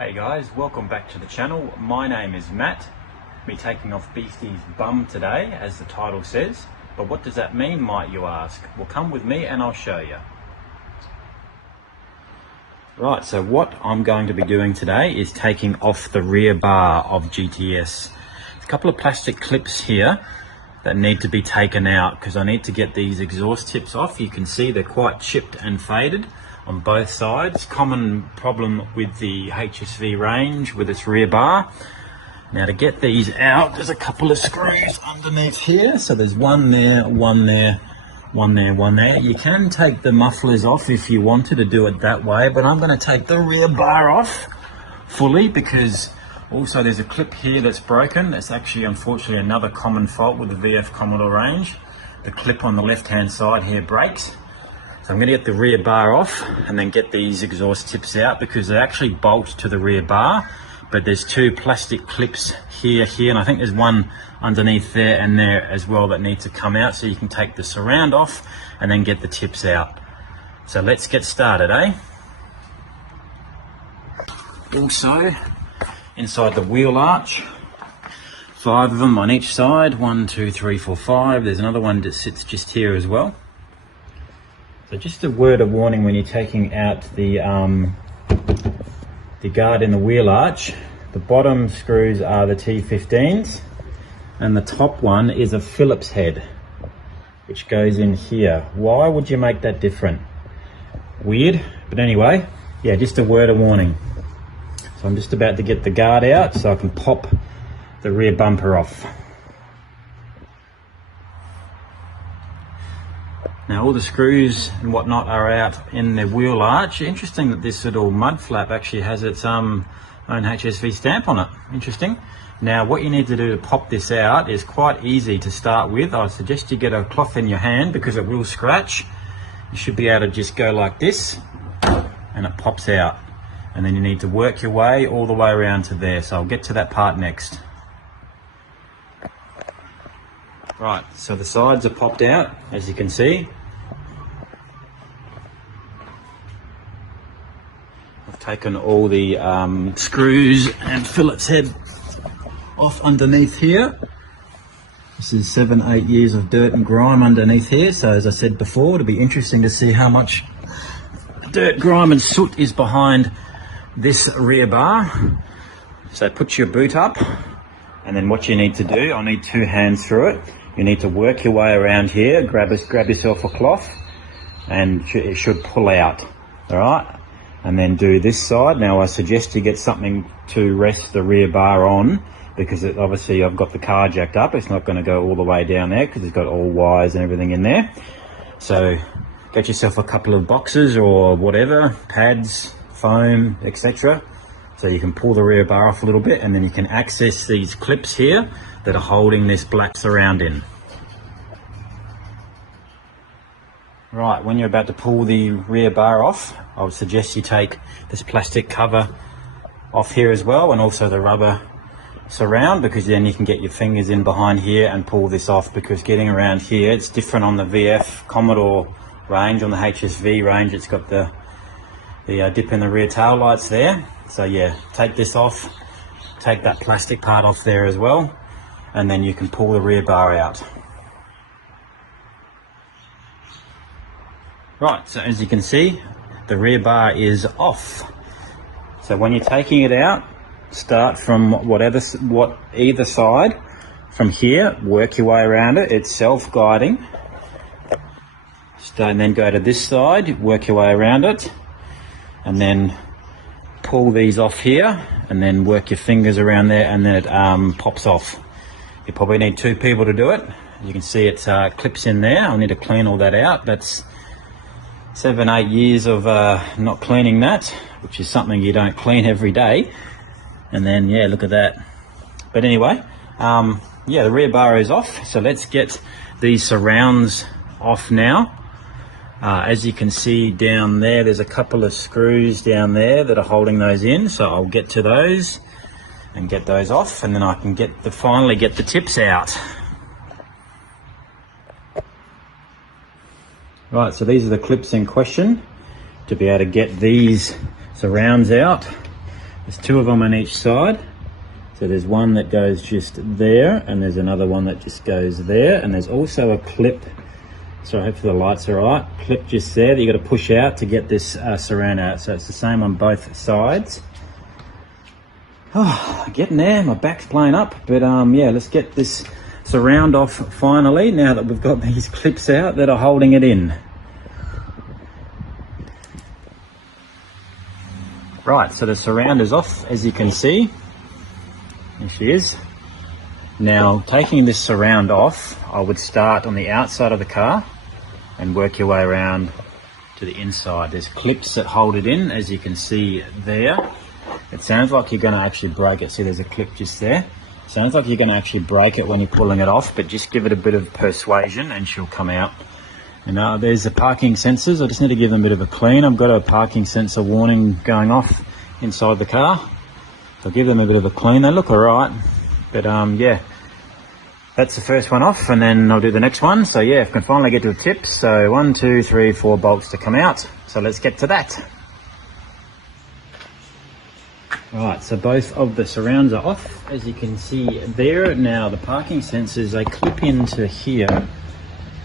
Hey guys, welcome back to the channel. My name is Matt. I'll be taking off Beastie's bum today, as the title says. But what does that mean, might you ask? Well, come with me and I'll show you. Right, so what I'm going to be doing today is taking off the rear bar of GTS. A couple of plastic clips here that need to be taken out because I need to get these exhaust tips off. You can see they're quite chipped and faded on both sides. Common problem with the HSV range with its rear bar. Now to get these out, there's a couple of screws underneath here. So there's one there, one there, one there, one there. You can take the mufflers off if you wanted to do it that way, but I'm going to take the rear bar off fully because also there's a clip here that's broken. It's actually unfortunately another common fault with the VF Commodore range. The clip on the left hand side here breaks. So I'm going to get the rear bar off and then get these exhaust tips out because they actually bolt to the rear bar, but there's two plastic clips here, and I think there's one underneath there and there as well that need to come out, so you can take the surround off and then get the tips out. So let's get started, eh? Also, inside the wheel arch, 5 of them on each side, 1, 2, 3, 4, 5. There's another one that sits just here as well. So just a word of warning when you're taking out the guard in the wheel arch. The bottom screws are the T15s and the top one is a Phillips head which goes in here. Why would you make that different? Weird, but anyway, yeah, just a word of warning. So I'm just about to get the guard out so I can pop the rear bumper off. Now all the screws and whatnot are out in the wheel arch. Interesting that this little mud flap actually has its own HSV stamp on it. Interesting. Now what you need to do to pop this out is quite easy to start with. I suggest you get a cloth in your hand because it will scratch. You should be able to just go like this and it pops out. And then you need to work your way all the way around to there. So I'll get to that part next. Right, so the sides are popped out, as you can see. I've taken all the screws and Phillips head off underneath here. This is 7-8 years of dirt and grime underneath here. So as I said before, it'll be interesting to see how much dirt, grime and soot is behind this rear bar. So put your boot up, and then what you need to do, I'll need 2 hands through it. You need to work your way around here, grab yourself a cloth, and it should pull out, all right? And then do this side. Now I suggest you get something to rest the rear bar on because obviously I've got the car jacked up. It's not going to go all the way down there because it's got all wires and everything in there. So get yourself a couple of boxes or whatever, pads, foam, etc. So you can pull the rear bar off a little bit and then you can access these clips here that are holding this black surround in. Right, when you're about to pull the rear bar off, I would suggest you take this plastic cover off here as well, and also the rubber surround, because then you can get your fingers in behind here and pull this off, because getting around here, it's different on the VF Commodore range. On the HSV range, it's got the dip in the rear tail lights there. So yeah, take this off, take that plastic part off there as well, and then you can pull the rear bar out. Right, so as you can see, the rear bar is off. So when you're taking it out, start from either side. From here, work your way around it. It's self-guiding. And then go to this side, work your way around it, and then pull these off here, and then work your fingers around there, and then it pops off. You probably need 2 people to do it. You can see it clips in there. I'll need to clean all that out. That's 7-8 years of not cleaning that, which is something you don't clean every day. And then yeah, look at that. But anyway, yeah, the rear bar is off. So let's get these surrounds off now. As you can see down there, there's a couple of screws down there that are holding those in. So I'll get to those and get those off, and then I can finally get the tips out. Right, so these are the clips in question to be able to get these surrounds out. There's 2 of them on each side. So there's one that goes just there, and there's another one that just goes there, and there's also a clip, so hopefully the lights are right, clip just there that you got to push out to get this surround out. So it's the same on both sides. Oh, getting there, my back's playing up, but yeah, let's get this surround off finally, now that we've got these clips out that are holding it in. Right, so the surround is off, as you can see. There she is. Now, taking this surround off, I would start on the outside of the car and work your way around to the inside. There's clips that hold it in, as you can see there. It sounds like you're going to actually break it. See, there's a clip just there. Sounds like you're going to actually break it when you're pulling it off, but just give it a bit of persuasion and she'll come out. And there's the parking sensors. I just need to give them a bit of a clean. I've got a parking sensor warning going off inside the car. So I'll give them a bit of a clean. They look alright, but yeah, that's the first one off, and then I'll do the next one. So yeah, if I can finally get to the tips. So 1, 2, 3, 4 bolts to come out. So let's get to that. Right, so both of the surrounds are off, as you can see there. Now the parking sensors, they clip into here.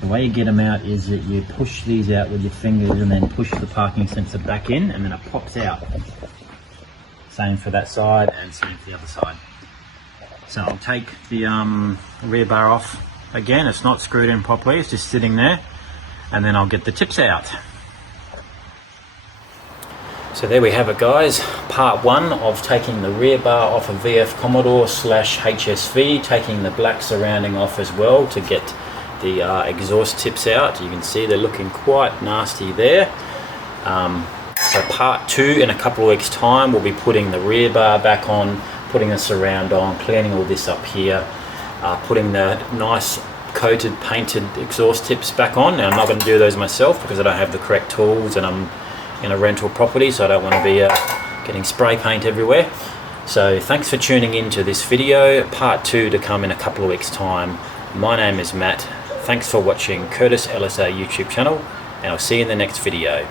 The way you get them out is that you push these out with your fingers and then push the parking sensor back in, and then it pops out. Same for that side and same for the other side. So I'll take the rear bar off again. It's not screwed in properly, it's just sitting there, and then I'll get the tips out. So there we have it, guys. Part 1 of taking the rear bar off a VF Commodore / HSV, taking the black surrounding off as well to get the exhaust tips out. You can see they're looking quite nasty there. So part 2, in a couple of weeks time, we'll be putting the rear bar back on, putting the surround on, cleaning all this up here, putting the nice coated painted exhaust tips back on. Now I'm not going to do those myself because I don't have the correct tools and I'm in a rental property, so I don't want to be getting spray paint everywhere. So thanks for tuning in to this video. Part 2 to come in a couple of weeks time. My name is Matt. Thanks for watching Curtis LSA YouTube channel, and I'll see you in the next video.